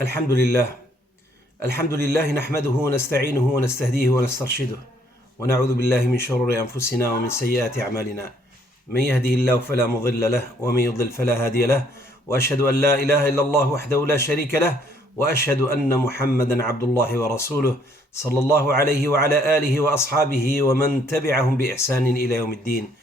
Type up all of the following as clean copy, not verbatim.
الحمد لله الحمد لله نحمده ونستعينه ونستهديه ونسترشده ونعوذ بالله من شرور أنفسنا ومن سيئات أعمالنا من يهده الله فلا مضل له ومن يضلل فلا هادي له وأشهد أن لا إله إلا الله وحده لا شريك له وأشهد أن محمدا عبد الله ورسوله صلى الله عليه وعلى آله وأصحابه ومن تبعهم بإحسان إلى يوم الدين.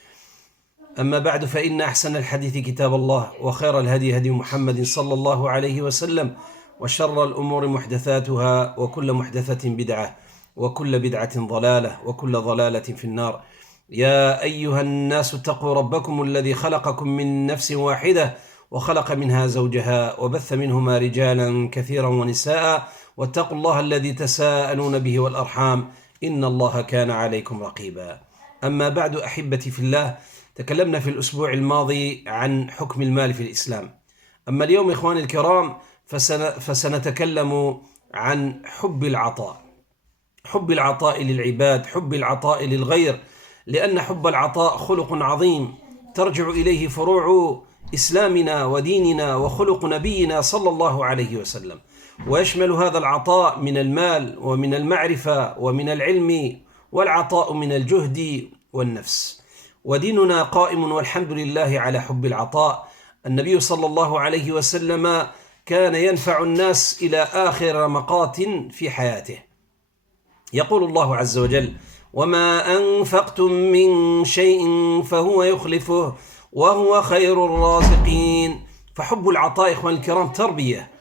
أما بعد فإن أحسن الحديث كتاب الله وخير الهدي هدي محمد صلى الله عليه وسلم وشر الأمور محدثاتها وكل محدثة بدعة وكل بدعة ضلالة وكل ضلالة في النار. يا أيها الناس اتقوا ربكم الذي خلقكم من نفس واحدة وخلق منها زوجها وبث منهما رجالا كثيرا ونساء واتقوا الله الذي تساءلون به والأرحام إن الله كان عليكم رقيبا. أما بعد أحبتي في الله، تكلمنا في الأسبوع الماضي عن حكم المال في الإسلام. أما اليوم إخواني الكرام فسنتكلم عن حب العطاء للعباد، حب العطاء للغير، لأن حب العطاء خلق عظيم ترجع إليه فروع إسلامنا وديننا وخلق نبينا صلى الله عليه وسلم، ويشمل هذا العطاء من المال ومن المعرفة ومن العلم، والعطاء من الجهد والنفس. وديننا قائم والحمد لله على حب العطاء. النبي صلى الله عليه وسلم كان ينفع الناس إلى آخر رمقات في حياته. يقول الله عز وجل: وما أنفقتم من شيء فهو يخلفه وهو خير الرازقين. فحب العطاء إخوان الكرام تربية،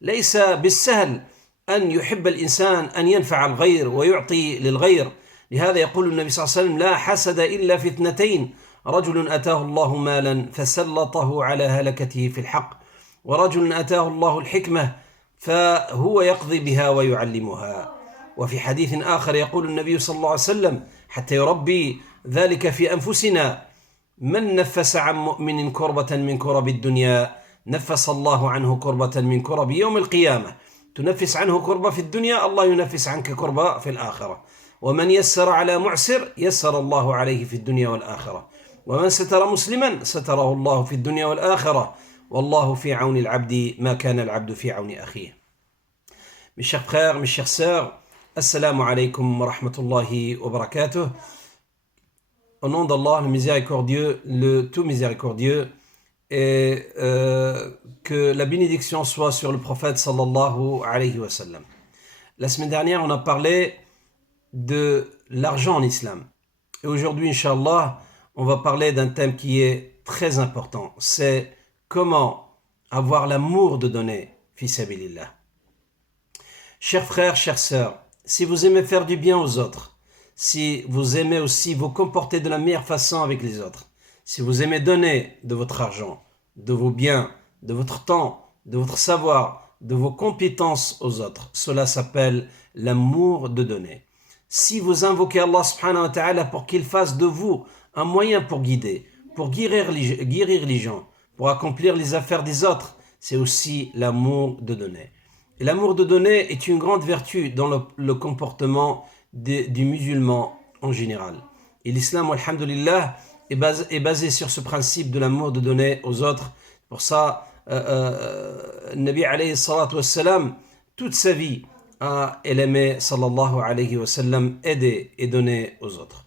ليس بالسهل أن يحب الإنسان أن ينفع الغير ويعطي للغير. لهذا يقول النبي صلى الله عليه وسلم: لا حسد إلا في اثنتين، رجل أتاه الله مالا فسلطه على هلكته في الحق، ورجل أتاه الله الحكمة فهو يقضي بها ويعلمها. وفي حديث آخر يقول النبي صلى الله عليه وسلم حتى يربي ذلك في أنفسنا: من نفس عن مؤمن كربة من كرب الدنيا نفس الله عنه كربة من كرب يوم القيامة. تنفس عنه كربة في الدنيا، الله ينفس عنك كربة في الآخرة. ومن يسر على معسر يسر الله عليه في الدنيا والآخرة. ومن ستر مسلما ستره الله في الدنيا والآخرة. والله في عون العبد ما كان العبد في عون أخيه. Mes chers frères, mes chères sœurs, assalamu alaikum wa rahmatullahi wa barakatuh. Au nom d'Allah, le miséricordieux, le tout miséricordieux, et que la bénédiction soit sur le prophète sallallahu alayhi wa sallam. La semaine dernière, on a parlé de l'argent en islam. Et aujourd'hui, Inch'Allah, on va parler d'un thème qui est très important. C'est comment avoir l'amour de donner, fi sabilillah. Chers frères, chères sœurs, si vous aimez faire du bien aux autres, si vous aimez aussi vous comporter de la meilleure façon avec les autres, si vous aimez donner de votre argent, de vos biens, de votre temps, de votre savoir, de vos compétences aux autres, cela s'appelle l'amour de donner. Si vous invoquez Allah subhanahu wa ta'ala pour qu'il fasse de vous un moyen pour guider, pour guérir les gens, pour accomplir les affaires des autres, c'est aussi l'amour de donner. Et l'amour de donner est une grande vertu dans le comportement du musulman en général. Et l'islam, alhamdulillah, est basé sur ce principe de l'amour de donner aux autres. Pour ça, Nabi alayhi salatu wassalam, toute sa vie, elle aimait, sallallahu alayhi wa sallam, aider et donner aux autres.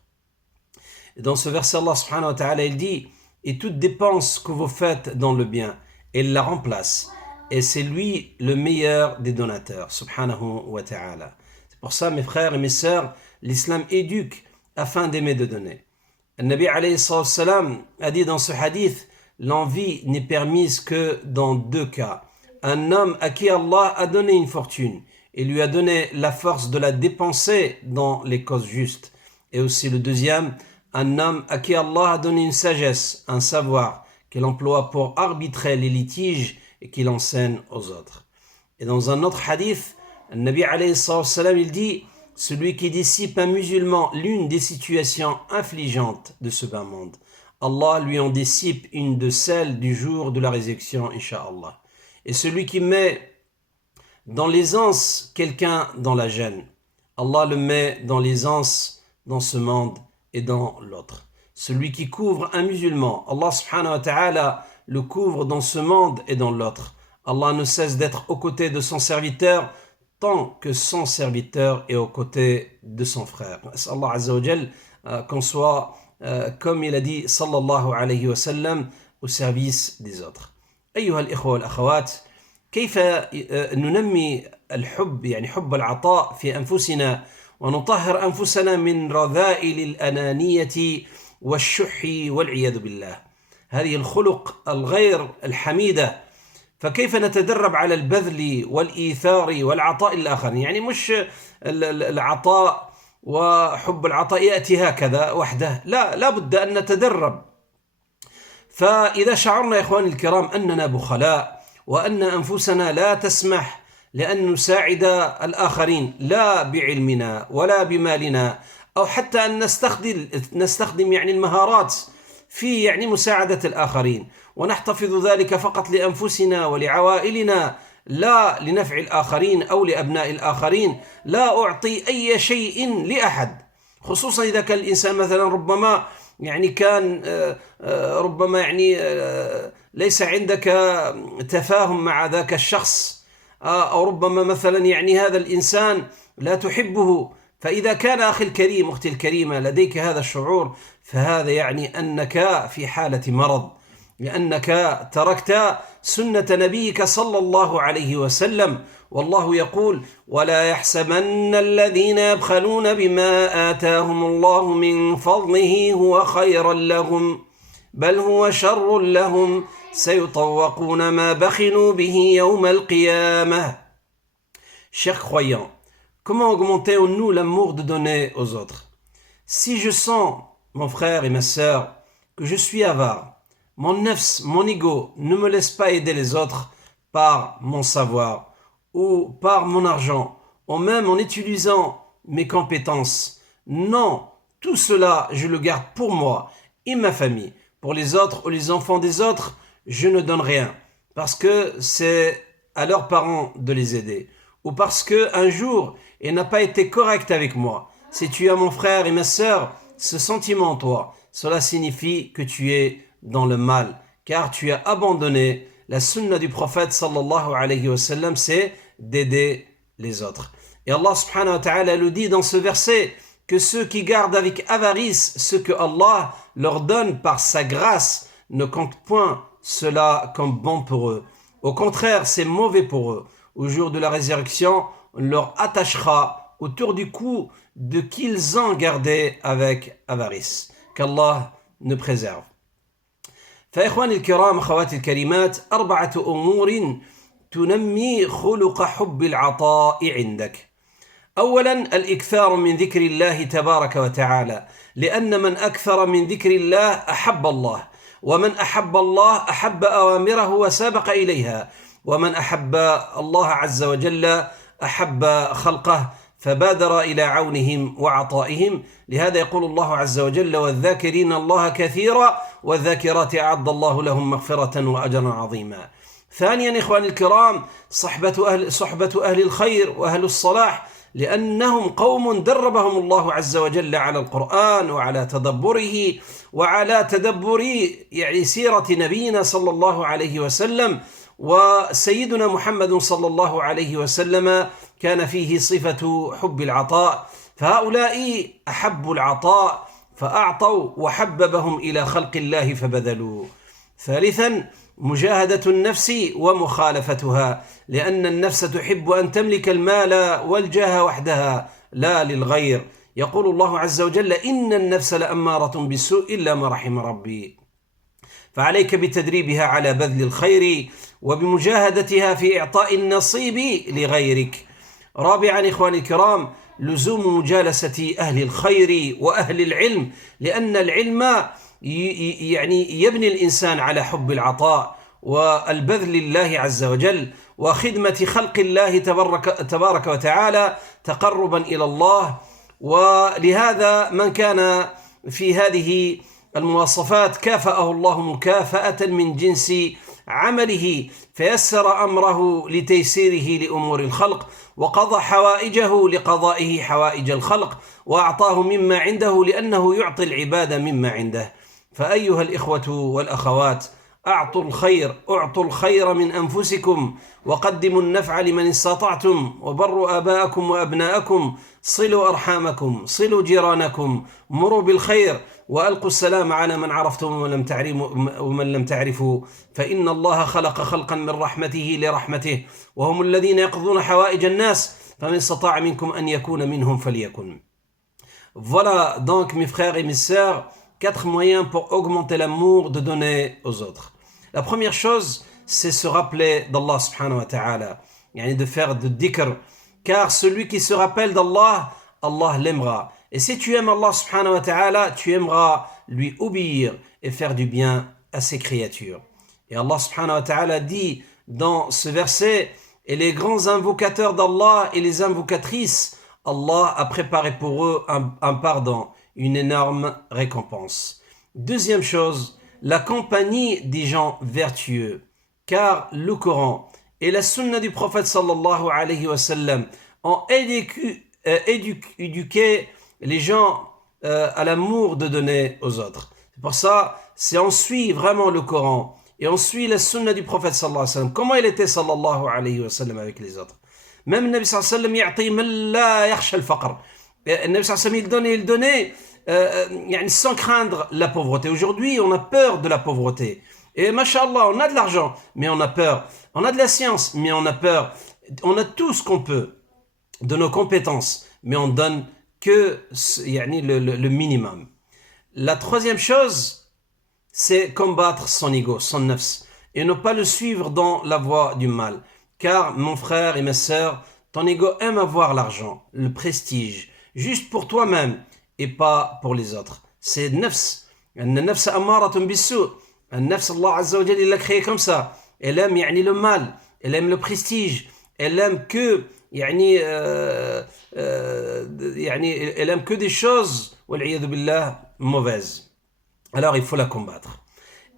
Et dans ce verset, Allah subhanahu wa ta'ala, il dit: et toute dépense que vous faites dans le bien, il la remplace. Et c'est lui le meilleur des donateurs, subhanahu wa ta'ala. C'est pour ça, mes frères et mes sœurs, l'islam éduque afin d'aimer de donner. Le Nabi alayhi salam a dit dans ce hadith: l'envie n'est permise que dans deux cas. Un homme à qui Allah a donné une fortune et lui a donné la force de la dépenser dans les causes justes. Et aussi le deuxième, un homme à qui Allah a donné une sagesse, un savoir qu'il emploie pour arbitrer les litiges et qu'il enseigne aux autres. Et dans un autre hadith, le Nabi alayhi salam, il dit: celui qui dissipe un musulman l'une des situations affligeantes de ce bas monde, Allah lui en dissipe une de celles du jour de la résurrection, Inch'Allah. Et celui qui met dans l'aisance quelqu'un dans la gêne, Allah le met dans l'aisance dans ce monde et dans l'autre. Celui qui couvre un musulman, Allah subhanahu wa ta'ala le couvre dans ce monde et dans l'autre. Allah ne cesse d'être aux côtés de son serviteur tant que son serviteur est aux côtés de son frère. Allah Azza wa Jal qu'on soit, comme il a dit sallallahu alayhi wa sallam, au service des autres. أيها الإخوة والأخوات، كيف ننمي الحب، يعني حب العطاء في أنفسنا، ونطهر أنفسنا من رذائل الأنانية والشح والعياذ بالله، هذه الخلق الغير الحميدة. فكيف نتدرب على البذل والإيثار والعطاء للآخرين؟ يعني مش العطاء وحب العطاء يأتي هكذا وحده، لا بد أن نتدرب. فإذا شعرنا يا إخواني الكرام أننا بخلاء وأن أنفسنا لا تسمح لأن نساعد الآخرين، لا بعلمنا ولا بمالنا، أو حتى أن نستخدم يعني المهارات في يعني مساعدة الآخرين، ونحتفظ ذلك فقط لأنفسنا ولعوائلنا، لا لنفع الآخرين أو لأبناء الآخرين. لا أعطي أي شيء لأحد، خصوصا إذا كان الإنسان مثلا ربما يعني كان ربما يعني ليس عندك تفاهم مع ذاك الشخص، أو ربما مثلا يعني هذا الإنسان لا تحبه. فإذا كان أخي الكريم أختي الكريمة لديك هذا الشعور، فهذا يعني أنك في حالة مرض، لأنك تركت سنة نبيك صلى الله عليه وسلم. والله يقول: ولا يحسبن الذين يبخلون بما آتاهم الله من فضله هو خيرا لهم بل هو شر لهم سيطوقون ما بخلوا به يوم القيامة. Chers croyants, comment augmentons-nous l'amour de donner aux autres? Si je sens, mon frère et ma sœur, que je suis avare, mon nafs, mon ego ne me laisse pas aider les autres par mon savoir ou par mon argent, ou même en utilisant mes compétences. Non, tout cela, je le garde pour moi et ma famille. Pour les autres ou les enfants des autres, je ne donne rien, parce que c'est à leurs parents de les aider, ou parce qu'un jour, il n'a pas été correct avec moi. Si tu as, mon frère et ma sœur, ce sentiment en toi, cela signifie que tu es dans le mal, car tu as abandonné la sunna du prophète sallallahu alayhi wa sallam, c'est d'aider les autres. Et Allah subhanahu wa ta'ala le dit dans ce verset, que ceux qui gardent avec avarice ce que Allah leur donne par sa grâce ne comptent point cela comme bon pour eux. Au contraire, c'est mauvais pour eux. Au jour de la résurrection, on leur attachera autour du cou de qu'ils ont gardé avec avarice. Qu'Allah nous préserve. فإخواني الكرام أخواتي الكريمات، 4 أمور تنمي خلق حب العطاء عندك. أولا، الإكثار من ذكر الله تبارك وتعالى، لأن من أكثر من ذكر الله أحب الله، ومن أحب الله أحب أوامره وسابق إليها، ومن أحب الله عز وجل أحب خلقه فبادر إلى عونهم وعطائهم. لهذا يقول الله عز وجل: والذاكرين الله كثيرا والذاكرات أعد الله لهم مغفرة وأجرا عظيما. ثانيا إخواني الكرام، صحبة أهل الخير وأهل الصلاح، لأنهم قوم دربهم الله عز وجل على القرآن وعلى تدبره وعلى تدبر يعني سيرة نبينا صلى الله عليه وسلم. وسيدنا محمد صلى الله عليه وسلم كان فيه صفة حب العطاء، فهؤلاء أحبوا العطاء فأعطوا وحببهم إلى خلق الله فبذلوا. ثالثا، مجاهدة النفس ومخالفتها، لأن النفس تحب أن تملك المال والجاه وحدها لا للغير. يقول الله عز وجل: إن النفس لأمارة بالسوء إلا ما رحم ربي. فعليك بتدريبها على بذل الخير وبمجاهدتها في إعطاء النصيب لغيرك. رابعا إخواني الكرام، لزوم مجالسة أهل الخير وأهل العلم، لأن العلم يعني يبني الإنسان على حب العطاء والبذل لله عز وجل وخدمة خلق الله تبارك وتعالى تقربا إلى الله. ولهذا من كان في هذه المواصفات كافأه الله مكافأة من جنس عمله، فيسر أمره لتيسيره لأمور الخلق، وقضى حوائجه لقضائه حوائج الخلق، وأعطاه مما عنده لأنه يعطي العباد مما عنده. فأيها الإخوة والأخوات، أعطوا الخير من أنفسكم وقدموا النفع لمن استطعتم وبروا آباءكم وأبناءكم صلوا أرحامكم صلوا جيرانكم مروا بالخير وألقوا السلام على من عرفتم ومن لم تعرفوا فإن الله خلق خلقا من رحمته لرحمته وهم الذين يقضون حوائج الناس فمن استطاع منكم أن يكون منهم فليكن. Voilà donc mes frères et mes sœurs, 4 moyens pour augmenter l'amour de donner aux autres. La première chose, c'est se rappeler d'Allah subhanahu wa ta'ala, de faire de dhikr, car celui qui se rappelle d'Allah, Allah l'aimera. Et si tu aimes Allah subhanahu wa ta'ala, tu aimeras lui obéir et faire du bien à ses créatures. Et Allah subhanahu wa ta'ala dit dans ce verset, et les grands invocateurs d'Allah et les invocatrices, Allah a préparé pour eux un pardon, une énorme récompense. Deuxième chose, la compagnie des gens vertueux, car le Coran et la sunna du prophète sallallahu alayhi wa sallam ont éduqué les gens à l'amour de donner aux autres. C'est pour ça, si on suit vraiment le Coran et on suit la sunna du prophète sallallahu alayhi wa sallam, comment il était sallallahu alayhi wa sallam avec les autres. Même le Nabi sallallahu alayhi wa sallam ya'ti man la yakhsha al-faqr. Le Nabi sallallahu alayhi wa sallam il donnait sans craindre la pauvreté. Aujourd'hui, on a peur de la pauvreté. Et mashallah, on a de l'argent, mais on a peur. On a de la science, mais on a peur. On a tout ce qu'on peut de nos compétences, mais on donne que le minimum. La troisième chose, c'est combattre son ego, son nafs, et ne pas le suivre dans la voie du mal. Car, mon frère et ma sœur, ton ego aime avoir l'argent, le prestige, juste pour toi-même et pas pour les autres. C'est nafs. Nafs amaratun bis-su'. Nafs, Allah Azza wa Jalla, il l'a créé comme ça. Elle aime le mal, elle aime le prestige, elle aime que elle aime que des choses wal'iyadu billah mauvaises. Alors il faut la combattre.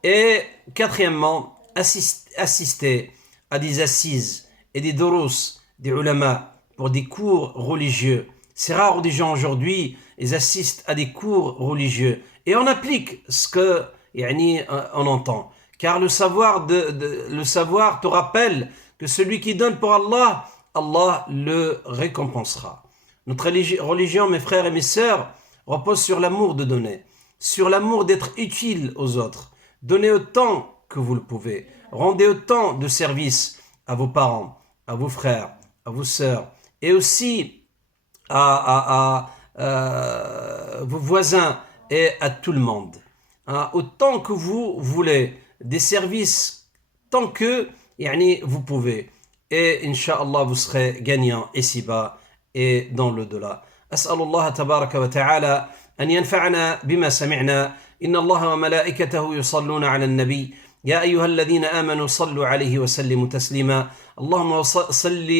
Et quatrièmement, assister à des assises et des durus des ulama pour des cours religieux. C'est rare des gens aujourd'hui, ils assistent à des cours religieux et on applique ce que on entend. Car le savoir te rappelle que celui qui donne pour Allah, Allah le récompensera. Notre religion, mes frères et mes sœurs, repose sur l'amour de donner, sur l'amour d'être utile aux autres. Donnez autant que vous le pouvez. Rendez autant de services à vos parents, à vos frères, à vos sœurs, et aussi à vos voisins et à tout le monde. Autant que vous voulez, des services tant que vous pouvez. Et Inch'Allah, vous serez gagnant ici-bas et dans l'au-delà. أسأل الله تبارك وتعالى أن ينفعنا بما سمعنا إن الله وملائكته يصلون على النبي يا أيها الذين آمنوا صلوا عليه وسلموا تسليما اللهم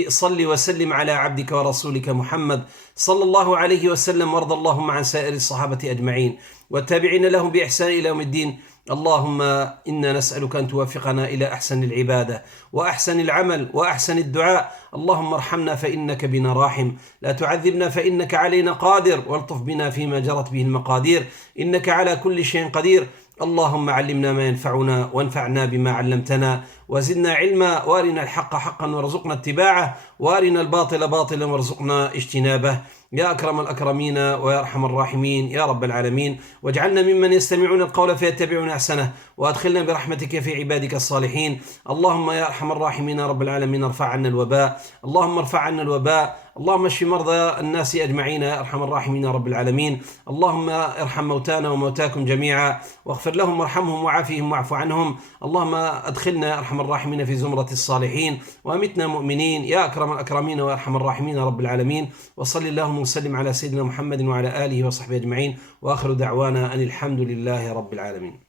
صل وسلم على عبدك ورسولك محمد صلى الله عليه وسلم وارض اللهم عن سائر الصحابة أجمعين والتابعين لهم بإحسان إلى يوم الدين اللهم إنا نسألك أن توفقنا إلى أحسن العبادة وأحسن العمل وأحسن الدعاء اللهم ارحمنا فإنك بنا راحم لا تعذبنا فإنك علينا قادر والطف بنا فيما جرت به المقادير إنك على كل شيء قدير اللهم علمنا ما ينفعنا وانفعنا بما علمتنا وزدنا علما وارنا الحق حقا وارزقنا اتباعه وارنا الباطل باطلا وارزقنا اجتنابه يا أكرم الأكرمين ويا أرحم الراحمين يا رب العالمين واجعلنا ممن يستمعون القول فيتبعون أحسنه وأدخلنا برحمتك في عبادك الصالحين اللهم يا أرحم الراحمين يا رب العالمين ارفع عنا الوباء اللهم ارفع عنا الوباء اللهم اشف مرضى الناس أجمعين يا أرحم الراحمين يا رب العالمين اللهم ارحم موتانا وموتاكم جميعا واغفر لهم وارحمهم وعافهم واعف عنهم اللهم أدخلنا يا أرحم الراحمين في زمرة الصالحين وأمتنا مؤمنين يا أكرم الأكرمين وأرحم الراحمين يا رب العالمين وصل اللهم وسلم على سيدنا محمد وعلى آله وصحبه أجمعين وآخر دعوانا أن الحمد لله رب العالمين.